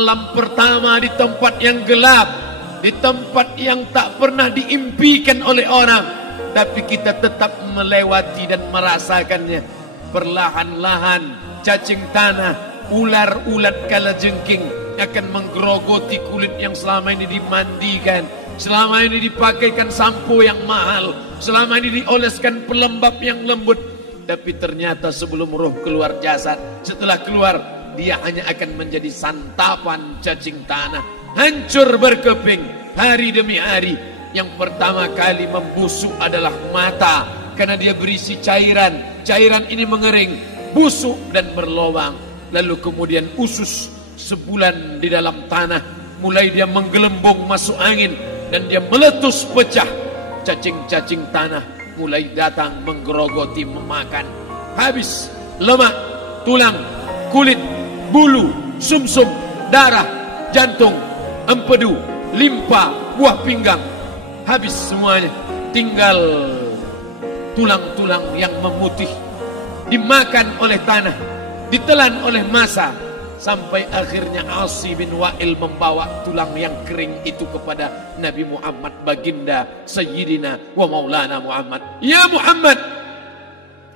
malam pertama di tempat yang gelap, di tempat yang tak pernah diimpikan oleh orang, tapi kita tetap melewati dan merasakannya. Perlahan-lahan cacing tanah, ular-ulat kalajengking akan menggerogoti kulit yang selama ini dimandikan, selama ini dipakaikan sampo yang mahal, selama ini dioleskan pelembab yang lembut. Tapi ternyata sebelum roh keluar jasad, setelah keluar, dia hanya akan menjadi santapan cacing tanah. Hancur berkeping hari demi hari. Yang pertama kali membusuk adalah mata, karena dia berisi cairan. Cairan ini mengering, busuk dan berlubang. Lalu kemudian usus sebulan di dalam tanah. Mulai dia menggelembung masuk angin dan dia meletus pecah. Cacing-cacing tanah mulai datang menggerogoti, memakan. Habis lemak, tulang, kulit, bulu, sumsum, darah, jantung, empedu, limpa, buah pinggang. Habis semuanya, tinggal tulang-tulang yang memutih, dimakan oleh tanah, ditelan oleh massa, sampai akhirnya Asi bin Wa'il membawa tulang yang kering itu kepada Nabi Muhammad, baginda Sayyidina wa Maulana Muhammad. Ya Muhammad,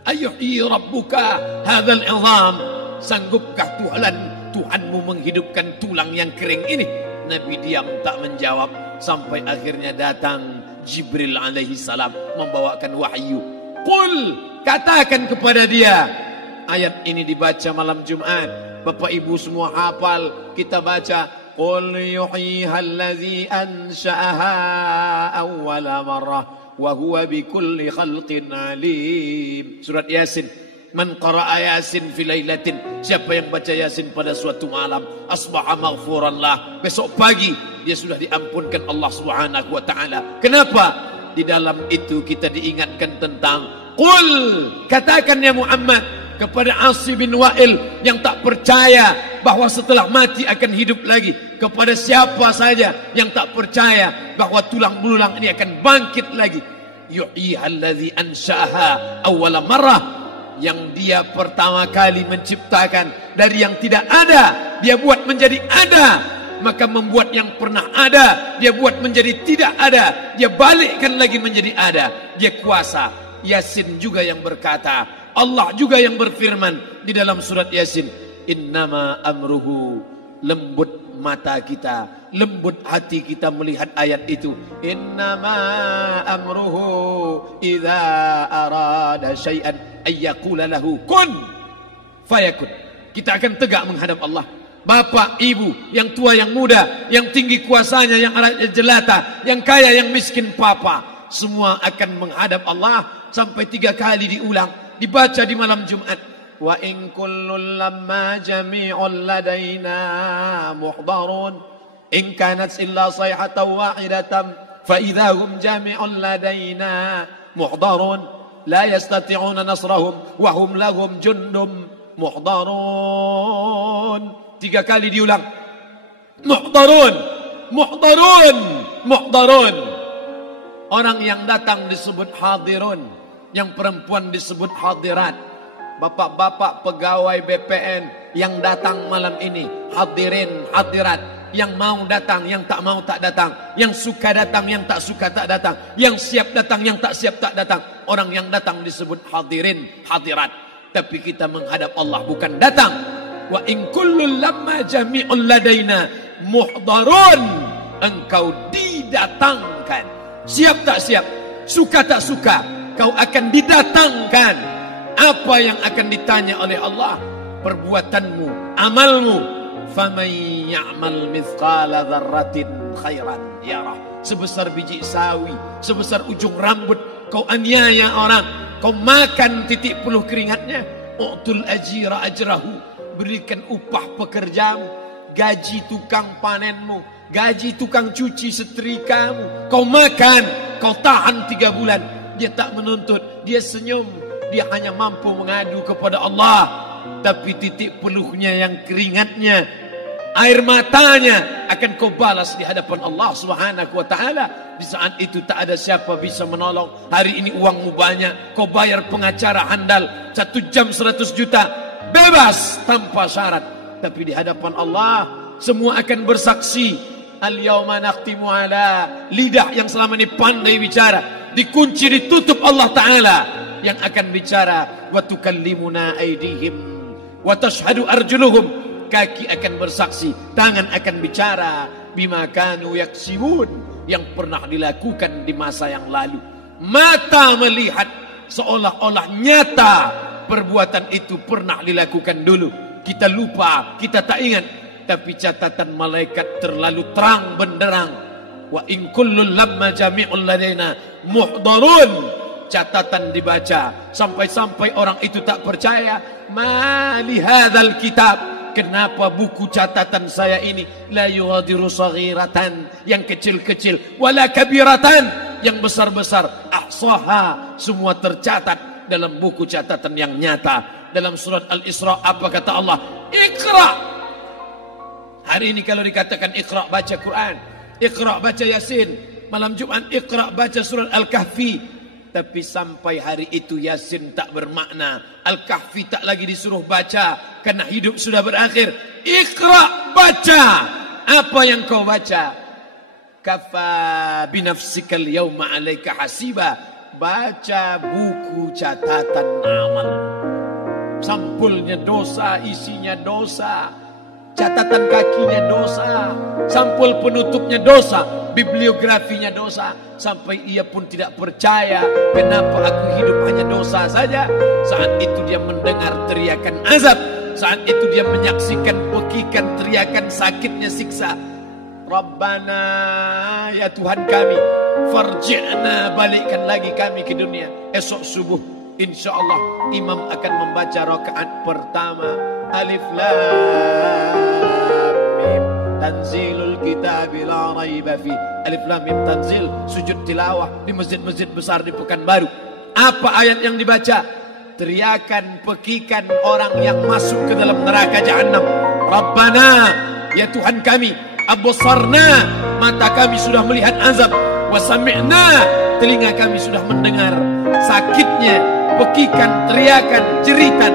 ayuhyi rabbuka hadzal izam, sanggupkah Tuhanmu menghidupkan tulang yang kering ini? Nabi diam tak menjawab, sampai akhirnya datang Jibril alaihi salam membawakan wahyu. Qul, katakan kepada dia. Ayat ini dibaca malam Jumat. Bapak ibu semua hafal, kita baca. Qul yuhyiha allazi ansha'aha awwala marrah wa huwa bikulli khalqin alim. Surat Yasin. Man qara'a Yasin fi lailatin, siapa yang baca Yasin pada suatu malam, asbaha maghfuran lah, besok pagi dia sudah diampunkan Allah Subhanahu wa taala. Kenapa? Di dalam itu kita diingatkan tentang qul, katakan ya Muhammad kepada Asi bin Wa'il yang tak percaya bahwa setelah mati akan hidup lagi, kepada siapa saja yang tak percaya bahwa tulang belulang ini akan bangkit lagi. Yuhyiha allazi ansha'aha awwala marrah, yang dia pertama kali menciptakan dari yang tidak ada, dia buat menjadi ada. Maka membuat yang pernah ada, dia buat menjadi tidak ada, dia balikkan lagi menjadi ada. Dia kuasa. Yasin juga yang berkata, Allah juga yang berfirman di dalam surat Yasin, innama amruhu, lembut mata kita, lembut hati kita melihat ayat itu. Innama amruhu idza arada syai'an ayyaqula lahu kun fayakun. Kita akan tegak menghadap Allah. Bapak, ibu, yang tua, yang muda, yang tinggi kuasanya, yang jelata, yang kaya, yang miskin, papa, semua akan menghadap Allah. Sampai 3 kali diulang, dibaca di malam Jumat. Wa in kullun lamma jami'un ladaina muhdarun in kanat illa sayhatan wahidatan fa idza hum jami'un ladaina muhdarun la yastati'una nasrahum wa hum lahum jundum muhdarun. 3 kali diulang. Muhdarun, muhdarun, muhdarun. Orang yang datang disebut hadirun, yang perempuan disebut hadirat. Bapak-bapak pegawai BPN yang datang malam ini, hadirin, hadirat. Yang mau datang, yang tak mau tak datang. Yang suka datang, yang tak suka tak datang. Yang siap datang, yang tak siap tak datang. Orang yang datang disebut hadirin, hadirat. Tapi kita menghadap Allah bukan datang. Wa in kullun lamma jami'un ladaina muhdarun. Engkau didatangkan. Siap tak siap, suka tak suka, kau akan didatangkan. Apa yang akan ditanya oleh Allah? Perbuatanmu, amalmu. Faman ya'mal mithqala dzarratin khairan yarah. Sebesar biji sawi, sebesar ujung rambut, kau aniaya orang, kau makan titik peluh keringatnya. U'tul ajira ajrahu, berikan upah pekerjamu, gaji tukang panenmu, gaji tukang cuci setrikamu. Kau makan, kau tahan 3 bulan. Dia tak menuntut, dia senyum. Dia hanya mampu mengadu kepada Allah. Tapi titik peluhnya yang keringatnya, air matanya akan kau balas di hadapan Allah Subhanahu wa ta'ala. Di saat itu tak ada siapa bisa menolong. Hari ini uangmu banyak, kau bayar pengacara handal 1 jam 100 juta, bebas tanpa syarat. Tapi di hadapan Allah Semua akan bersaksi. Al-yawma nakhtimu ala, lidah yang selama ini pandai bicara dikunci, ditutup Allah Ta'ala yang akan bicara. Wa tukallimuna aydihim wa tashhadu arjuluhum, kaki akan bersaksi, tangan akan bicara. Bima kanu yaksibun, yang pernah dilakukan di masa yang lalu. Mata melihat seolah-olah nyata perbuatan itu pernah dilakukan dulu. Kita lupa, kita tak ingat. Tapi catatan malaikat terlalu terang benderang. Wa in kullun lamma jami'ul ladaina muhdarun. Catatan dibaca sampai-sampai orang itu tak percaya. Ma li hadzal kitab, kenapa buku catatan saya ini la yughadiru saghiratan, yang kecil-kecil, wala kabiratan, yang besar-besar, ahsaha, semua tercatat dalam buku catatan yang nyata. Dalam surat Al-Isra apa kata Allah? Iqra. Hari ini kalau dikatakan Iqra, baca Quran, Iqra, baca Yasin. Malam Jumat Iqra, baca surat Al-Kahfi. Tapi sampai hari itu Yasin tak bermakna, Al-Kahfi tak lagi disuruh baca, karena hidup sudah berakhir. Iqra, baca. Apa yang kau baca? Kafa binafsikal yawma alaika hasiba. Baca buku catatan amal. Sampulnya dosa, isinya dosa. Catatan kakinya dosa, sampul penutupnya dosa, bibliografinya dosa. Sampai ia pun tidak percaya, kenapa aku hidup hanya dosa saja. Saat itu dia mendengar teriakan azab, saat itu dia menyaksikan pekikan teriakan sakitnya siksa. Rabbana, ya Tuhan kami, farji'na, balikkan lagi kami ke dunia. Esok subuh insyaallah imam akan membaca rakaat pertama. Alif Lam Mim, tanzilul kitab la raiba fi. Alif Lam Mim tanzil, sujud tilawah di masjid-masjid besar di Pekanbaru. Apa ayat yang dibaca? Teriakan pekikan orang yang masuk ke dalam neraka jahanam. Rabbana, ya Tuhan kami, absarna, mata kami sudah melihat azab, wa sami'na, telinga kami sudah mendengar sakitnya pekikan, teriakan, jeritan.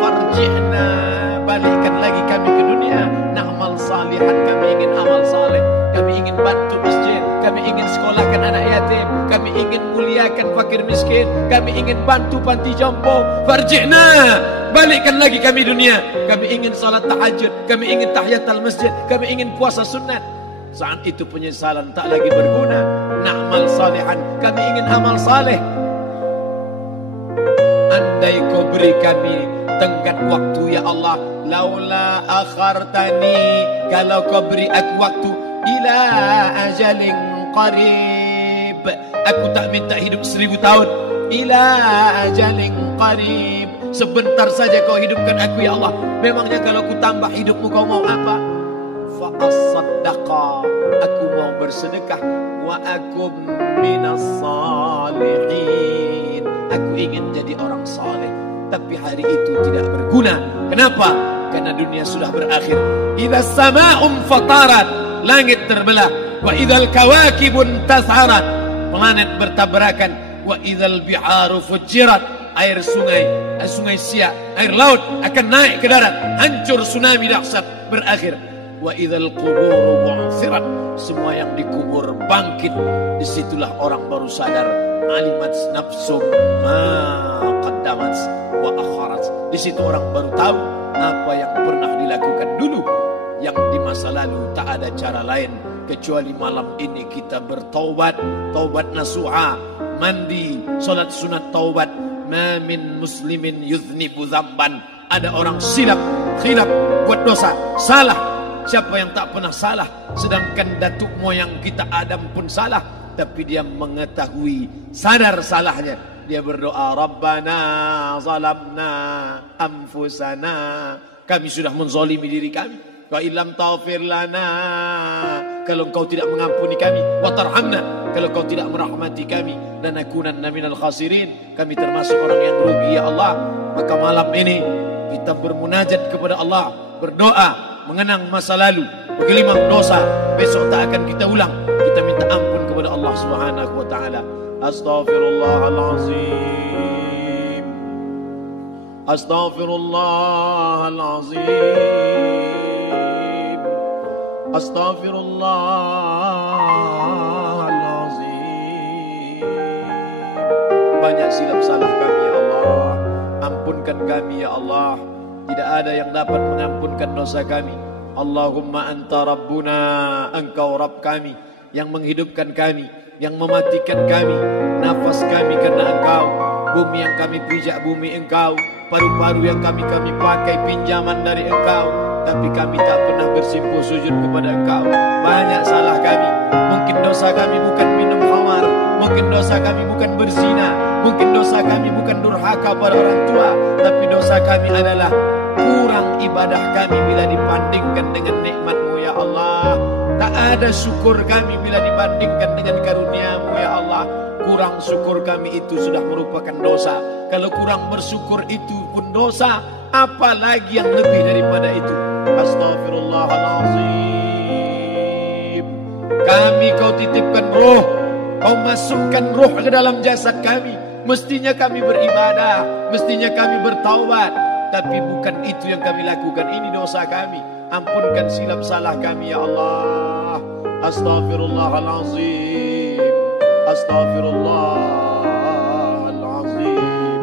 Farji'na, balikkan lagi kami ke dunia. Na'mal salihan, kami ingin amal saleh, kami ingin bantu masjid, kami ingin sekolahkan anak yatim, kami ingin muliakan fakir miskin, kami ingin bantu panti jompo. Farji'na, balikkan lagi kami dunia. Kami ingin salat tahajud, kami ingin tahiyatul masjid, kami ingin puasa sunat. Saat itu penyesalan tak lagi berguna. Na'mal salihan, kami ingin amal saleh. Andai kau beri kami tenggat waktu ya Allah, laula akhartani, kalau kau beri aku waktu, ila ajalin qarib, aku tak minta hidup 1000 tahun, ila ajalin qarib, sebentar saja kau hidupkan aku ya Allah. Memangnya kalau ku tambah hidupmu kau mau apa? Fa as-saddaqa, aku mau bersedekah, wa akum minas salihin, aku ingin jadi orang saleh. Tapi hari itu tidak berguna. Kenapa? Karena dunia sudah berakhir. Idza sama'un fatarat, langit terbelah. Wa idzal kawakibun tasharat, planet bertabrakan. Wa idzal biharu fujirat, air sungai Siak, air laut akan naik ke darat, hancur, tsunami dahsyat berakhir. Wa idzal quburu bu'thirat, semua yang dikubur bangkit. Disitulah orang baru sadar, alimat nafsum ma qaddamat wa akharat. Di situ orang baru tahu apa yang pernah dilakukan dulu, yang di masa lalu tak ada cara lain kecuali malam ini kita bertaubat, taubat nasuha, mandi, salat sunat taubat. Ma min muslimin yuznibu dzamban, ada orang silap, khilaf, buat dosa, salah. Siapa yang tak pernah salah? Sedangkan datuk moyang kita Adam pun salah, tapi dia mengetahui, sadar salahnya. Dia berdoa, Rabbana zalamna anfusana, kami sudah menzalimi diri kami. Wa illam taghfir lana, kalau engkau tidak mengampuni kami. Wa tarhamna, kalau engkau tidak merahmati kami. Lanakunanna minal khasirin, kami termasuk orang yang rugi ya Allah. Maka malam ini kita bermunajat kepada Allah, berdoa, mengenang masa lalu, bergelimang dosa, besok tak akan kita ulang. Kita minta ampun kepada Allah Subhanahu wa taala. Astaghfirullahalazim, astaghfirullahalazim, Astaghfirullahalazim. Banyak silap salah kami ya Allah, ampunkan kami ya Allah. Tidak ada yang dapat mengampunkan dosa kami. Allahumma anta rabbuna, engkau Rabb kami, yang menghidupkan kami, yang mematikan kami. Nafas kami karena engkau, bumi yang kami pijak bumi engkau, paru-paru yang kami pakai pinjaman dari engkau. Tapi kami tak pernah bersimpuh sujud kepada engkau. Banyak salah kami. Mungkin dosa kami bukan minum khamar, mungkin dosa kami bukan berzina, mungkin dosa kami bukan durhaka pada orang tua, tapi dosa kami adalah kurang ibadah kami bila dibandingkan dengan nikmat-Mu ya Allah. Tak ada syukur kami bila dibandingkan dengan karunia-Mu ya Allah. Kurang syukur kami itu sudah merupakan dosa. Kalau kurang bersyukur itu pun dosa, apalagi yang lebih daripada itu. Astaghfirullahalazim. Kami kau titipkan roh, kau masukkan roh ke dalam jasad kami. Mestinya kami beribadah, mestinya kami bertaubat, tapi bukan itu yang kami lakukan. Ini dosa kami. Ampunkan silap salah kami ya Allah. Astaghfirullahalazim. Astaghfirullahalazim.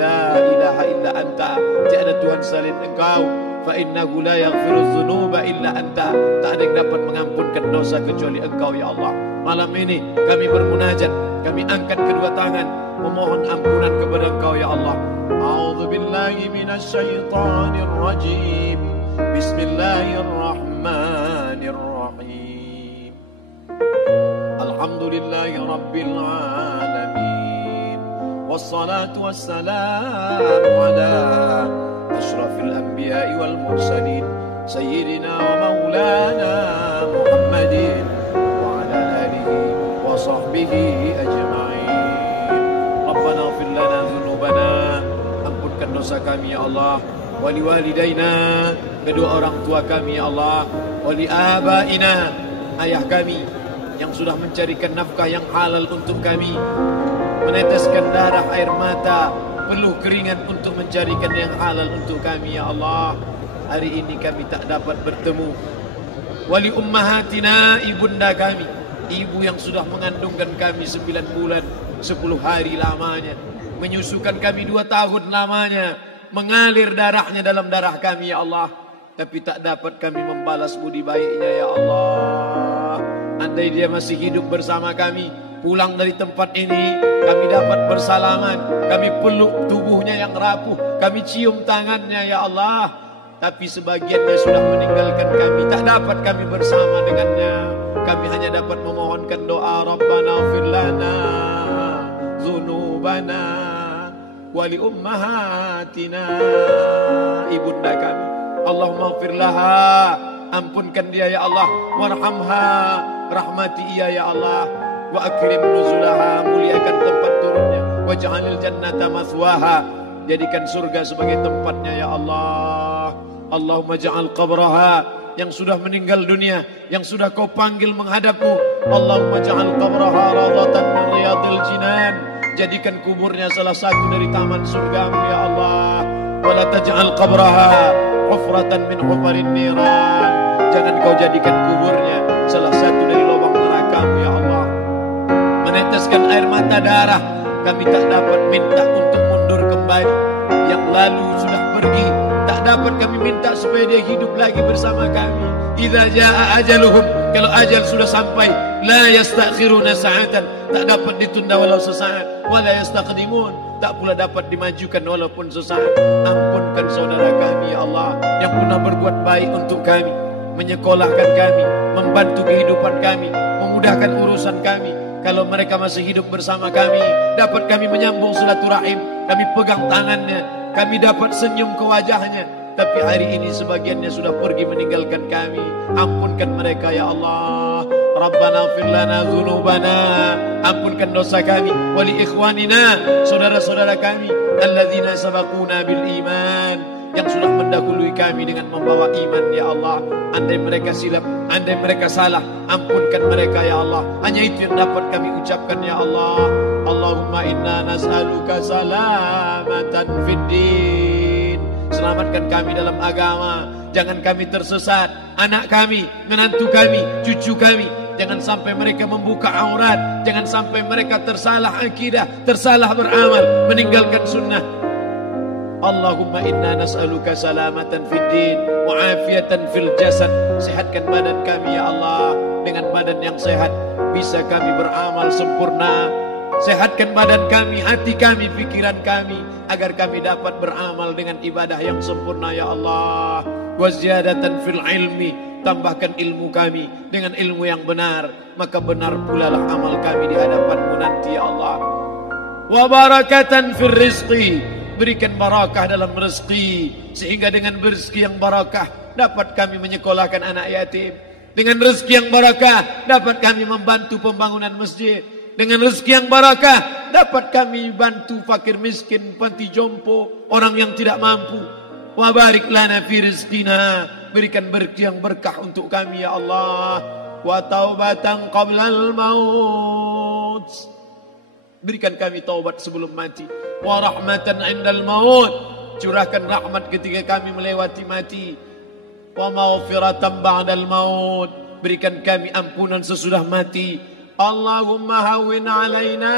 La ilaha illa anta, tiada Tuhan selain engkau. Fa innahu la yaghfiru dzunuba illa anta. Tak ada yang dapat mengampunkan dosa kecuali engkau ya Allah. Malam ini kami bermunajat, kami angkat kedua tangan memohon ampunan kepada engkau ya Allah. A'udzu billahi minasyaitonir rajim. Bismillahirrahmanirrahim. Alhamdulillahi rabbil alamin. Wassalatu wassalamu ala ashrafil anbiya'i wal mursalin sayyidina wa maulana Muhammadin wa ala alihi wa sahbihi ajma'in. Rabbana ighfir lana dhunubana, ampunkan dosa kami ya Allah. Wali walidaina, kedua orang tua kami ya Allah. Wali abaina, ayah kami yang sudah mencarikan nafkah yang halal untuk kami, meneteskan darah air mata, peluh keringat untuk mencarikan yang halal untuk kami ya Allah. Hari ini kami tak dapat bertemu. Wali ummahatina, ibunda kami, ibu yang sudah mengandungkan kami 9 bulan 10 hari lamanya, menyusukan kami 2 tahun lamanya, mengalir darahnya dalam darah kami ya Allah, tapi tak dapat kami membalas budi baiknya ya Allah. Andai dia masih hidup bersama kami, pulang dari tempat ini, kami dapat bersalaman, kami peluk tubuhnya yang rapuh, kami cium tangannya ya Allah. Tapi sebagiannya sudah meninggalkan kami, tak dapat kami bersama dengannya. Kami hanya dapat memohonkan doa, Rabbana ighfir lana dzunubana wali ummahatina, ibunda kami, Allahumma ighfir laha, ampunkan dia ya Allah. Warhamha, rahmati ia ya Allah. Wa akrim nuzulaha, muliakan tempat turunnya. Waj'alil jannata maswaha, jadikan surga sebagai tempatnya ya Allah. Allahumma ja'al qabraha, yang sudah meninggal dunia, yang sudah kau panggil menghadapmu, Allahumma ja'al qabraha radatan min riyadil jinan, jadikan kuburnya salah satu dari taman surgamu ya Allah. Wala taj'al qabraha hufratan min hufarin niran, jangan kau jadikan kuburnya salah satu dari lubang nerakamu ya Allah. Meneteskan air mata darah, kami tak dapat minta untuk mundur kembali. Yang lalu sudah pergi, tak dapat kami minta supaya dia hidup lagi bersama kami. Idza jaa ajaluhum, kalau ajal sudah sampai, la yastakhiruna sa'atan, tak dapat ditunda walau sesaat. Wala yastaqdimun, tak pula dapat dimajukan walaupun sesaat. Ampunkan saudara kami ya Allah, yang pernah berbuat baik untuk kami, menyekolahkan kami, membantu kehidupan kami, memudahkan urusan kami. Kalau mereka masih hidup bersama kami, dapat kami menyambung silaturahim, kami pegang tangannya, kami dapat senyum ke wajahnya. Tapi hari ini sebagiannya sudah pergi meninggalkan kami. Ampunkan mereka ya Allah. Rabbana ighfir lana dzunubana, ampunkan dosa kami. Wali ikhwanina, saudara-saudara kami, alladzina sabaquna bil iman, yang sudah mendahului kami dengan membawa iman ya Allah. Andai mereka silap, andai mereka salah, ampunkan mereka ya Allah. Hanya itu yang dapat kami ucapkan ya Allah. Allahumma inna nas'aluka salamatan fid din, selamatkan kami dalam agama, jangan kami tersesat. Anak kami, menantu kami, cucu kami, jangan sampai mereka membuka aurat, jangan sampai mereka tersalah akidah, tersalah beramal, meninggalkan sunnah. Allahumma inna nas'aluka salamatan fid din wa afiatan fil jasad. Sehatkan badan kami ya Allah, dengan badan yang sehat bisa kami beramal sempurna. Sehatkan badan kami, hati kami, pikiran kami, agar kami dapat beramal dengan ibadah yang sempurna ya Allah. Wa ziyadatan fil ilmi, tambahkan ilmu kami dengan ilmu yang benar, maka benar pula lah amal kami di hadapan-Mu nanti ya Allah. Wa barakatan fil rizqi, berikan barakah dalam rezeki, sehingga dengan rezeki yang barakah dapat kami menyekolahkan anak yatim. Dengan rezeki yang barakah dapat kami membantu pembangunan masjid. Dengan rezeki yang barakah dapat kami bantu fakir miskin, panti jompo, orang yang tidak mampu. Wa barik lana fi rizqina, berikan rezeki yang berkah untuk kami ya Allah. Wa taubatan qablal maut, berikan kami taubat sebelum mati. Wa rahmatan indal maut, curahkan rahmat ketika kami melewati mati. Wa maghfiratan ba'dal maut, berikan kami ampunan sesudah mati. Allahumma hawwin alaina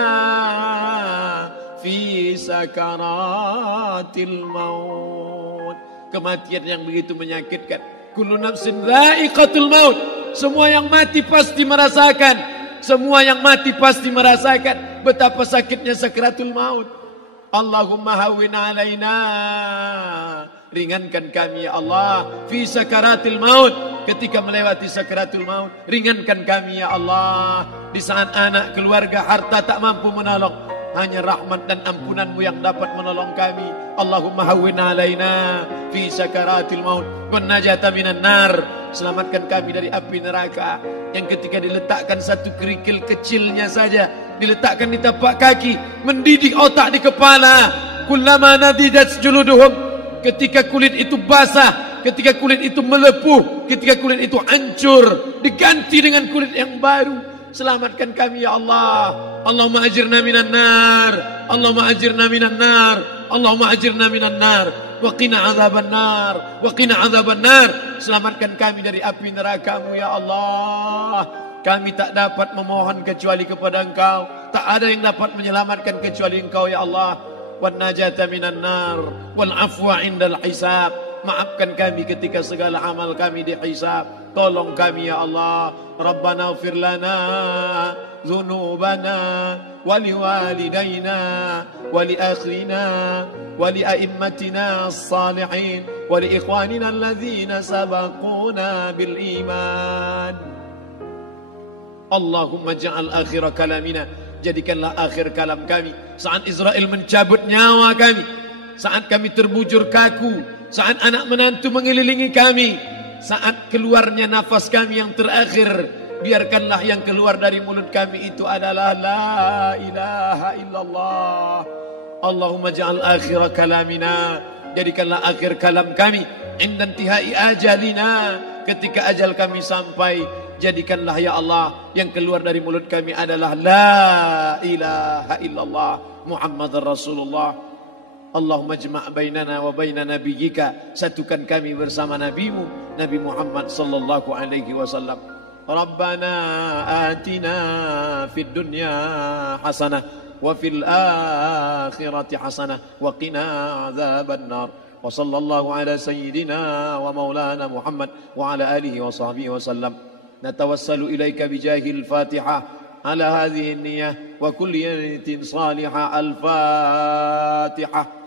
fi sakaratil maut, kematian yang begitu menyakitkan. Kullu nafsin dha'iqatul maut, semua yang mati pasti merasakan, semua yang mati pasti merasakan betapa sakitnya sakaratul maut. Allahumma hawwin alaina, ringankan kami ya Allah, fi sakaratil maut, ketika melewati sakaratul maut, ringankan kami ya Allah. Di saat anak, keluarga, harta tak mampu menolong, hanya rahmat dan ampunan-Mu yang dapat menolong kami. Allahumma hawwin alaina fi sakaratil maut wan najata minan nar, selamatkan kami dari api neraka yang ketika diletakkan satu kerikil kecilnya saja, diletakkan di tapak kaki, mendidih otak di kepala. Kullama nadidat juluduhum, ketika kulit itu basah, ketika kulit itu melepuh, ketika kulit itu hancur, diganti dengan kulit yang baru. Selamatkan kami ya Allah. Allahumma ajirna minan nar, Allahumma ajirna minan nar, Allahumma ajirna minan nar, wa qina azaban nar, wa qina azaban nar. Selamatkan kami dari api neraka-Mu ya Allah. Kami tak dapat memohon kecuali kepada Engkau, tak ada yang dapat menyelamatkan kecuali Engkau ya Allah. Wan najata minan nar wal afwa indal hisab, maafkan kami ketika segala amal kami dihisab. Tolong kami ya Allah. Rabbana ighfir lana dhunubana wa liwalidayna wa li akhlina wa li a'immatina as-salihin wa li ikhwanina alladhina sabaquna bil iman. Allahumma ja'al akhir kalamina, jadikanlah akhir kalam kami saat Israel mencabut nyawa kami, saat kami terbujur kaku, saat anak menantu mengelilingi kami, saat keluarnya nafas kami yang terakhir, biarkanlah yang keluar dari mulut kami itu adalah la ilaha illallah. Allahumma ja'al akhir kalamina, jadikanlah akhir kalam kami inda intihai ajalina, ketika ajal kami sampai, jadikanlah ya Allah yang keluar dari mulut kami adalah la ilaha illallah Muhammadar Rasulullah. Allahumma jma' bainana wa baina nabiyyika, satukan kami bersama nabimu Nabi Muhammad sallallahu alaihi wasallam. Rabbana atina fid dunya hasanah wa fil akhirati hasanah wa qina adzaban nar. Wa sallallahu ala sayyidina wa maulana Muhammad wa ala alihi wa sahbihi wasallam. Natawassalu ilaika bijahil Fatihah ala hadhihi an-niyyah wa kulli niyatin salihah. Al-Fatihah.